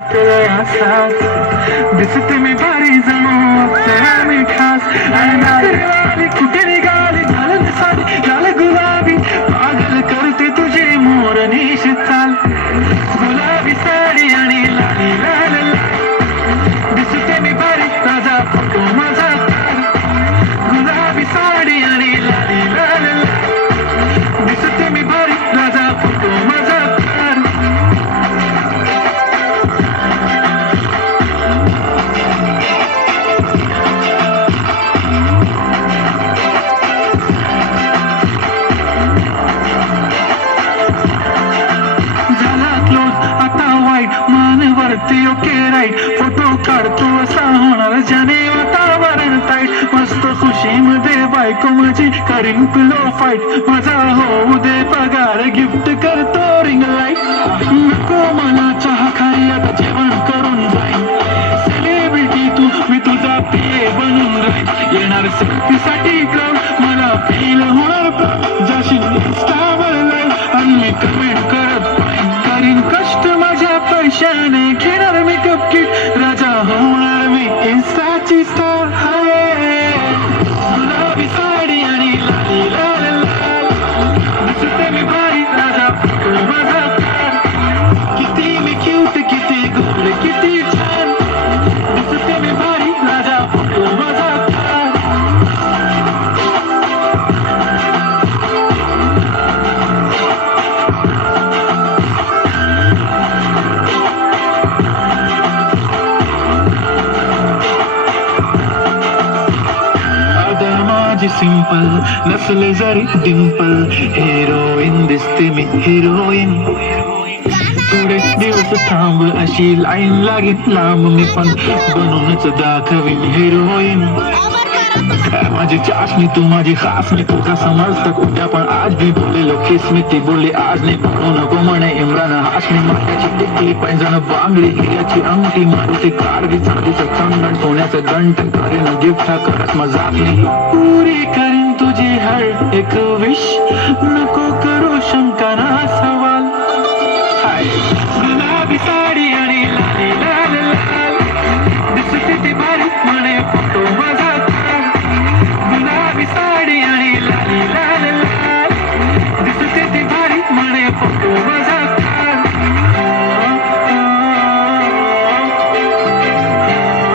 तेरा साथ दिसते मी भारी जणू अप्सरा मी खास आणि नागरवाली कुठे निघाली झालं साडी लाल गुलाबी पागल करते तुझी मोरनीश चाल गुलाबी साडी आणि लाली लाल लाल दिसते मी भारी ताजा फोटो माझा गुलाबी साडी आणि लाली लाल लाल दिसते मी भारी ताजा फोटो माझा वरती ओके राईट फोटो काढतो असा होणार ज्याने वातावरण टाईट मस्त खुशीमध्ये बायको माझी करीन पिलो फाईट माझा होऊ दे पगार गिफ्ट करतो रिंग लाईट नको मला चहा खाई आता जेवण करून जाईन सेलिब्रिटी तू मी तुझा पिये बनून राहील येणार सेल्फी साठी क्राऊड मला फील होणार जाशील इंस्टावर लाईव्ह आणि मी कमेंट करत पाहिन करीन कष्ट माझ्या पैशाने घेणार मेकअप किट राजा होणार मी इन्स्टाची स्टार गुलाबी साडी आणि लाली लाल लाल दिसते मी भारी राजा फोटो माझा किती मी क्यूट किती गोड किती छान दिसते मी भारी राजा फोटो माझा सिंपल नसले जरी डिंपल हिरोईन दिसते मी हिरोईन थोडे दिवस थांब अशी लाईन लागेल लांब मी पण बनूनच दाखवीन हिरोईन माझी चाशनी तू माझी खास मी तुझा समजत उद्या पण आज भी बोले लोकेश मी ती बोलली आज नाही पडू नको म्हणे इम्रान हाशमी माथ्याची टिकली पैंजण बांगडी हिऱ्याची अंगठी मारुती कारगी चांदीचं कंगण सोन्याचं गंट करीन गिफ्ट करत मजाक नाही पुरी करीन तुझी हर एक विश नको करू शंका